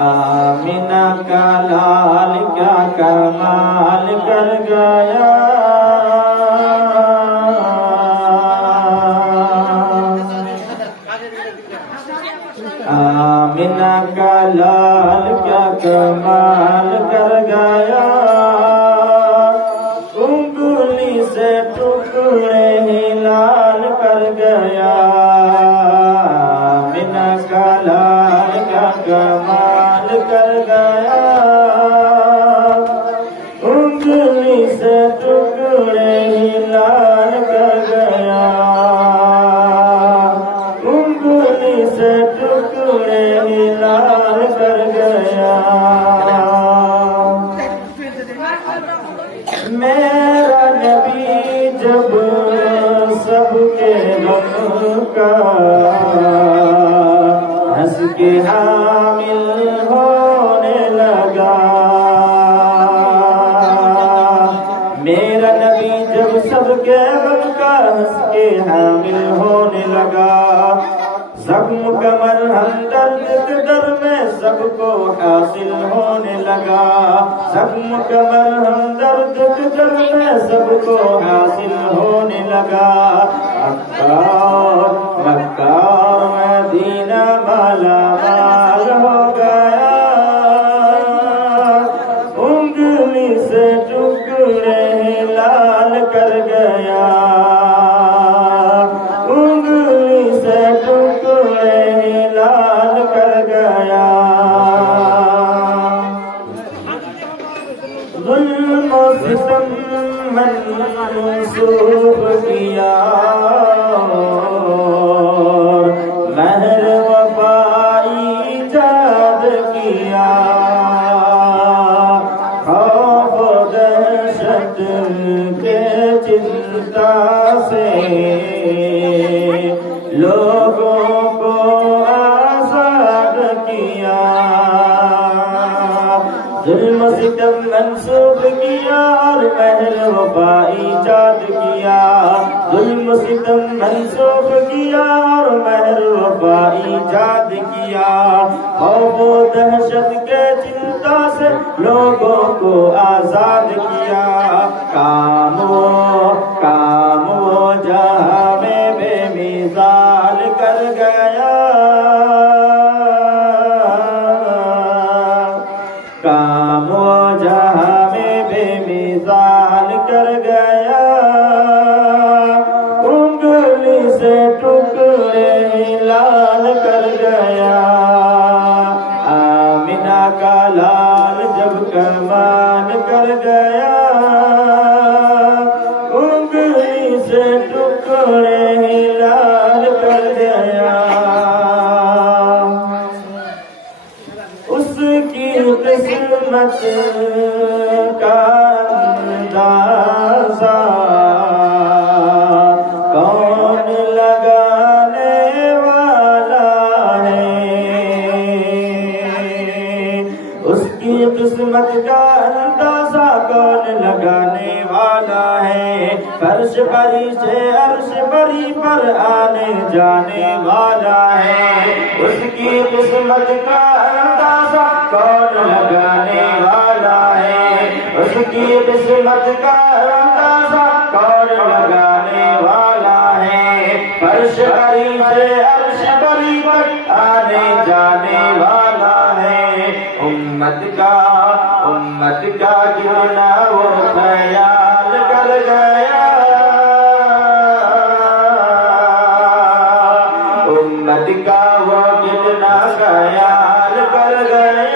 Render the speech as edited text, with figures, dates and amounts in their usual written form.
آمینہ کا لال کیا کمال کر گیا، آمینہ کا لال کیا کمال کر گیا، انگلی سے ٹکڑے ہی لال کر گیا، آمینہ کا لال کیا کمال کر گیا، انگلی سے ٹکڑے ہی لال کر گیا، انگلی سے ٹکڑے ہی لال کر گیا، میرا نبی جب سب کے غم کا ہنس کے حامل ہونے لگا، میرا نبی جب سب کے غم کا ہنس کے حامل ہونے لگا، زخم کا مرہم درد کے در میں سب کو حاصل ہونے لگا، زخم کا مرہم درد کے در میں سب کو حاصل ہونے لگا، مکہ اور مدینہ مالا مال ہو گیا، انگلی سے ٹکڑے ہی لال کر گیا، انگلی سے ٹکڑے ہی لال کر گیا، ظلم و ستم منسوخ کیا، مہر وفا ایجاد کیا، خوف و دہشت کے چنتا سے لوگوں کو آزاد کیا، ظلم و ستم منسوخ کیا اور مہر وفا ایجاد کیا، ظلم و ستم منسوخ کیا اور مہر وفا ایجاد کیا، خوف و دہشت کے چنتا سے لوگوں کو آزاد کیا، کام وہ جہاں میں بے مثال کر گیا، کام وہ جہاں میں بے مثال کر گیا، انگلی سے ٹکڑے ہی لال کر گیا، آمینہ کا لال جب کمال کر گیا، انگلی سے ٹکڑے ہی لال کر گیا، اس کی قسمت کا اندازہ کون لگانے والا ہے، اس کی قسمت کا اندازہ کون لگانے والا ہے، فرش پری سے عرش پری پر آنے جانے والا ہے، اس کی قسمت کا اندازہ کون لگانے والا ہے، اس کی قسمت کا اندازہ کون لگانے والا ہے، فرش پری سے عرش پری پر آنے جانے والا ہے، امت کا کتنا وہ خیال کر گیا، امت کا وہ کتنا خیال کر گیا،